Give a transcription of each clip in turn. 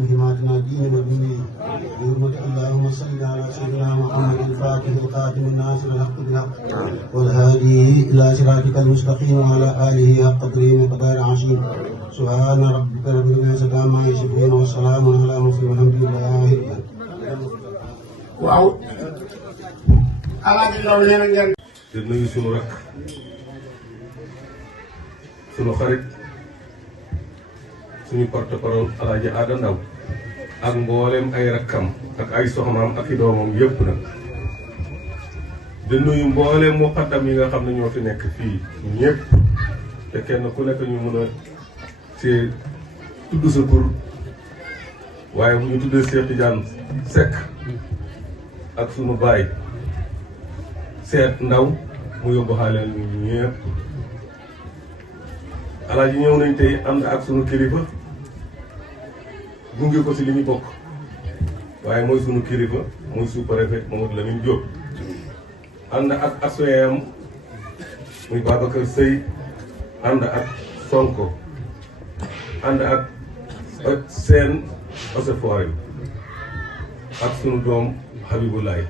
مهماتنا دين ودنيا بحرمة اللهم صل على سيدنا محمد الفاتح الخاتم الناصر الحق بالحق والهادي إلى صراطك المستقيم وعلى آله حق قدره ومقدار عظيم سبحان ربك رب العزة عما يصفون وسلام على المرسلين والحمد لله رب العالمين. waaw Alaaji Ndaw nee na ngeen di nuyu sunu rakk sunu xarit suñu porte-parole Alaaji Aada Ndaw ak mboolem ay rakkam ak ay soxnaam ak i doomam yépp nag di nuyu mboolem muqaddam yi nga xam ne ñoo fi nekk fii ñépp te kenn ku nekk ñu mën a ci tudd sa tur waaye bu ñu tuddee Cheikh Tidiane Seck ak sunu baay Seet Ndaw mu yóbbu xaaleel ñu ñépp Alaaji ñëw nañ tey ànd ak sunu kilifa gunge ko ci li ñu bokk waaye mooy sunu kilifa muy sous-préfet Mamadou Lamine Diop ànd ak assoyam muy Babacar Seye ànd ak Sonko ànd ak seen Osefoore ak sunu doom Habiboulaye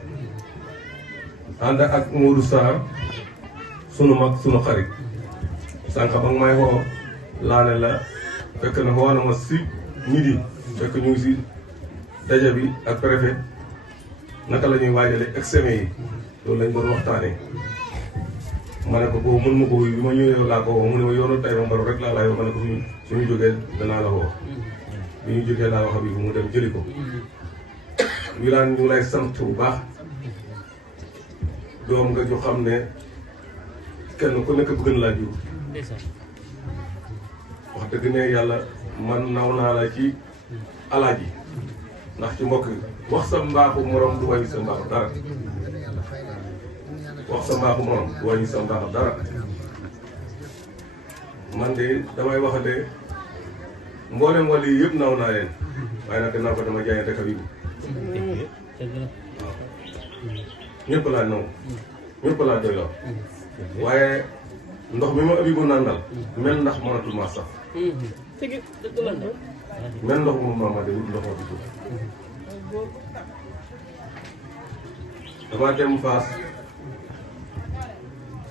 ànd ak Modou Sarr sunu mag sunu xarit sànq ba nga may woo laa ne la fekk na woo na ma si midi fekk ñu ngi si daje bi ak préfet naka la ñuy waajale examen yi loolu lañ doon waxtaanee ma ne ko boobu mën ma ko wuyu bi ma ñëwee laa ko woo mu ne ma yoonu tay Mbaru rek laa laay wax ma ne ko suñu jógee danaa la woo bi ñu jógee laa wax bi mu dem jëli ko Wilane ñu lay sant bu baax doom nga ñu xam ne kenn ku nekk bëgg na laa jur wax dëgg ne yàlla man naw naa la ci alaaji ndax ci mbokk wax sa mbaaxu morom du wàññi sa mbaaxu dara wax sa mbaaxu morom du wàññi sa mbaaxu dara man de damay wax ne mboolem wàll yi yëpp naw naa leen waaye nag gannaaw ko dama jaayante ka bibu waaw ñëpp laa naw ñëpp laa doyloo waaye ndox mi ma Abibu nandal mel ndax mënatul maa sax mel ndox moom maama de wut ndox ma bi tudd dama dem Fass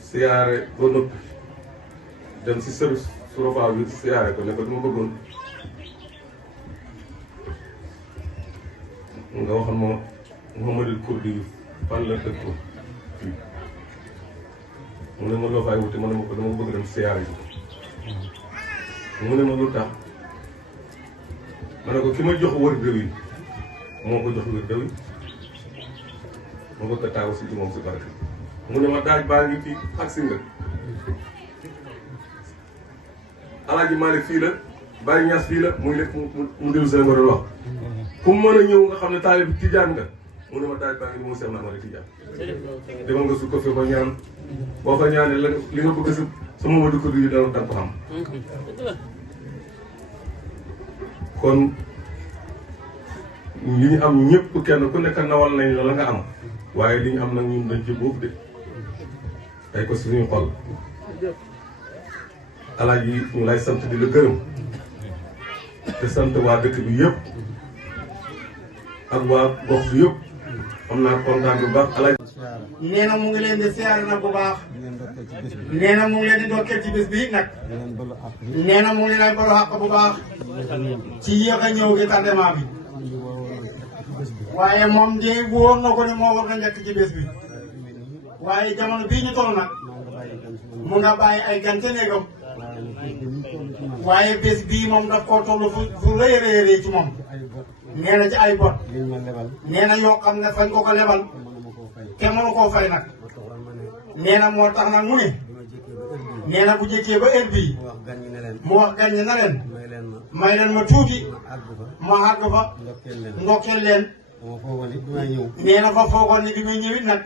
siyaare ba noppi dem si service surofaa bi siyaare ko ne ko dama bëggoon nga waxal ma Mouhamadou Kourdi fan la dëkk ko fii mu ne ma loo fay wuti ma ne ma ko dama bëgg dem siyaare ji mu ne ma lu tax ma ne ko ki ma jox wër déwén moo ko jox wër déwén ma bëgg a taawu si ci moom si barke mu ne ma daaj baa ngi fii ak si nga Alaaji Malick fii la Baye Niass fii la muy lekk mu dellu seen nga doon wax ku mën a ñëw nga xam ne taalib tijaan nga mu ne ma daaj baa ngi ni mu seex naa ma ne tijaan demal nga su ko fi ko ñaan boo fa ñaanee la li nga bëgg sa sama wadu ko yi dana danga ko xam kon li ñu am ñëpp kenn ku nekk nawal nañ la nga am waaye li ñu am nag ñun dañ ci boobu de tey ko suñu xol Alaaji ñu lay sant di la gërëm te sant waa dëkk bi yëpp ak waa gox bi yëpp am naa kontaan bu baax Alaaji nee na mu ngi leen di siyaare nag bu baax nee na mu ngi leen di dokkeel ci bis bi nag nee na mu ngi leen balu xàq bu baax ci yéex a ñëw gi tardement bi waaye moom de wóor na ko ne moo war na njëkk ci bés bi waaye jamono bii ñu toll nag mu nga bàyyi ay gante néegam waaye bés bii moom daf koo toll fu rëy a rëy ci moom nee na ci ay bot nee na yoo xam ne fañ ko ko lebal te mënu koo fay nag nee na moo tax nag mu ne nee na bu jëkkee ba heure bii mu wax gan ñi na leen may leen ma tuuti ma àgg fa ndokkeel leen nee na fa foogoon ni bi muy ñëwit nag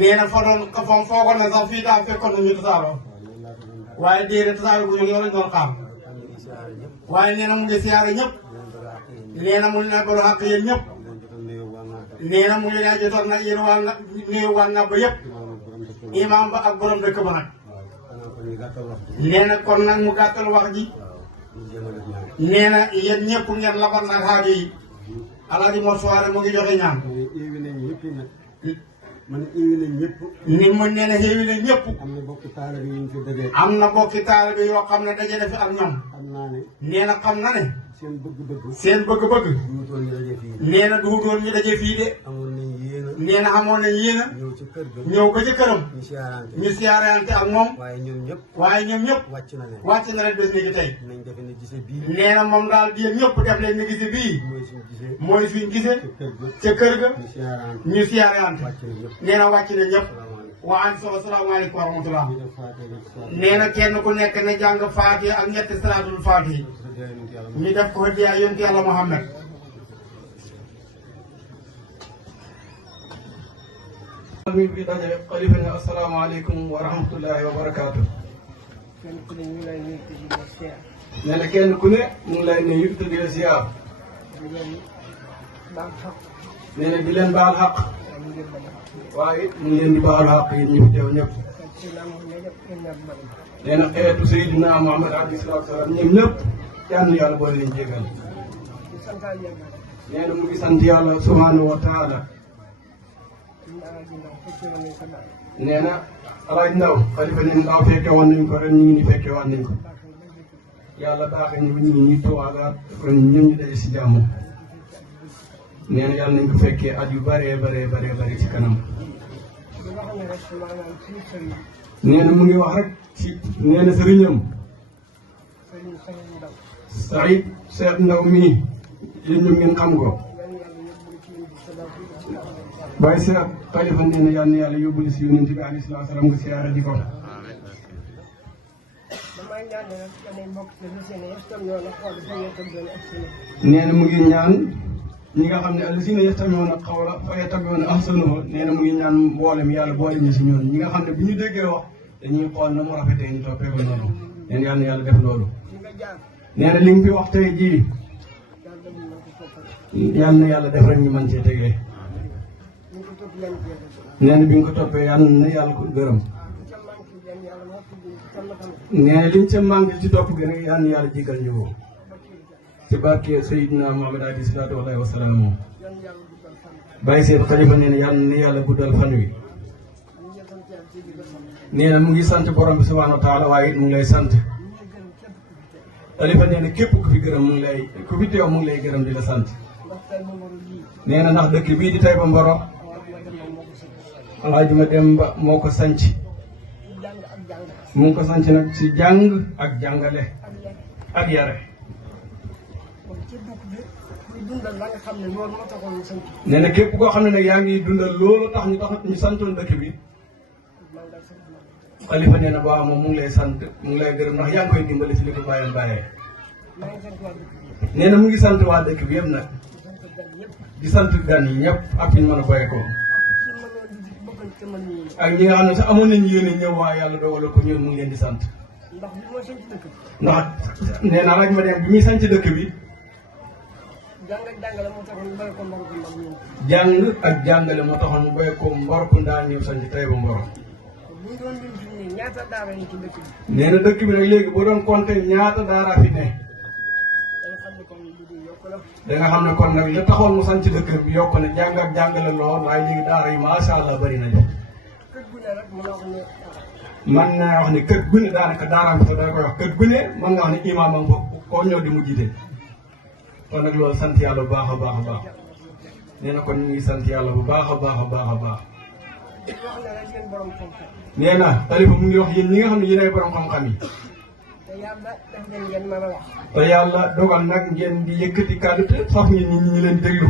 nee na fa doon foogoon ne sax fii daa fekkoon nañu tasaaroo waaye déedéet tasaaroo bu ñu yow lañ doon xaar waaye nee na mu ngi siyaare ñëpp nee na mu ngi leen balu xàq yéen ñëpp nee na mu ngi leen jotoon nag yéen waa nga nuyu waa nga ba yëpp imaam ba ak borom dëkk ba nag nee na kon nag mu gàttal wax ji nee na yéen ñëpp ngeen labal na xaajo yi Alaaji Mor Soare mu ngi joxe ñaan man éwi nañ ñëpp. ni mu nee na xéewi na ñëpp. am na bokki taalibe yu ñu fi dajee. am na bokki taalibe yoo xam ne daje na fi ak ñoom. xam naa ne. nee na xam na ne. seen bëgg-bëgg. seen bëgg-bëgg. duutoon ñu daje fii. nee na duutoon ñu daje fii de. amoon nañ yéena. nee na amoon nañ yéena. ñëw ci kër ga. ñëw ba ci këram. ñu siyaarante ak moom. waaye ñoom ñëpp. wàcc na leen bés ni ki tey. nañ defe ne gise bii. nee na moom daal di yéen ñëpp def leen ni gise bii. mooy suñ gisee. ca kër ga. ñu siyaarante. nee na wàcc na ñëpp. waan so asalaamaaleykum wa rahmatulah. nee na kenn ku nekk ne jàng Faatiha ak ñetti salaatul Faatiha. ñu def ko hadiya yonent Yàlla Muhammad. mi bi daje xalifa ne asalaamaaleykum wa rahmatullahi wa barakaatu. nee na kenn ku ne mu ngi lay nuyu te di la ziar. nee na di leen baal xaq. waaye mu ngi leen di baal xaq yéen ñu fi teew ñëpp. nee na xeetu Seydina Muhammad alayhi salaatu wa salaam ñoom ñëpp yal na yàlla boole leen jégal. nee na mu ngi sant yàlla subhaanahu wa taala. nee na Alaaji Ndaw xalifa ne Ndaw fekke woon nañ ko ren ñu ngi ni fekke woon nañ ko. yàlla baaxee ñu ñu toogaat ren ñun ñu daje si jàmm. nee na yàlla nañ ko fekkee at yu bare ci kanam. nee na mu ngi wax rek ci nee na sëriñam Saïd Cheikh Ndaw mii yéen ñoom ngeen xam ko. waaye Cheikh Khalifa nee na yal na yàlla yóbbuli si yonent bi alayhi salaatu wa salaam nga siyaara di ko. nee na mu ngi ñaan ñi nga xam ne allazina yastami'una qawla fa yattabi'una ahsanahu. nee na mu ngi ñaan mboolem yàlla boole ñu si ñoom ñi nga xam ne bu ñu déggee wax dañuy xool na mu rafetee ñu toppee ko noonu. nee na yal na yàlla def loolu. nee na li nga fi wax tey jii yal na yàlla def rek ñu mën cee tegee. nee na bi nga ko toppee yal na yàlla ko gërëm. nee na liñ ca manqué ci topp gi rek yal na yàlla jégal ñu ko. ci barke Seydina Muhammad alayhi salaatu wa salaam. bàyyi seen xalifa nee na yal na yàlla guddal fan wi. nee na mu ngi sant borom bi subhaanahu wa taala waaye it mu ngi lay sant. xalifa nee na képp ku fi gërëm mu ngi lay ku fi teew mu ngi lay gërëm di la sant. nee na ndax dëkk bii di Taïba Mboro Alaaji Mademba moo ko sanc. mu ngi ko sanc nag ci jàng ak jàngale ak yare. nee na képp koo xam ne nag yaa ngi dundal loolu tax ñu santoon dëkk bi. xalifa nee na waaw moom mu ngi lay sant mu ngi lay gërëm ndax yaa ngi koy dimbali si li ko bàyyee. nee na mu ngi sant waa dëkk bi yëpp nag. di sant gan yi ñëpp ak ñu mën a bàyyeekoo. ak ñi nga xam ne sax amoon nañu yéene ñëw waaye yàlla dogal ko ñëw mu ngi leen di sant. ndax nee na laaj ma dem bi muy sant dëkk bi. jàng ak jàngale moo taxoon mu béy ko Mborkunda ñëw sant Taïba Mboro. nee na dëkk bi nag léegi boo doon compter ñaata daara fi ne. da nga xam ne kon nag li taxoon mu sant dëkk bi yokk na jàng ak jàngale lool waaye léegi daara yi macha allah bari nañu. man naa wax ne kër gu ne daanaka daaraam bi sax da koy wax kër gu ne mën nga wax ne imaamam koo ñëw di mu jiite. kon nag loolu sant yàlla bu baax a baax a baax. nee na kon ñu ngi sant yàlla bu baax a baax a baax a baax. nee na Khalifa mu ngi wax yéen ñi nga xam ne yéenay borom xam-xam yi. te yàlla dogal nag ngeen di yëkkati kàddu te sax ngeen ñi ñu leen déglu.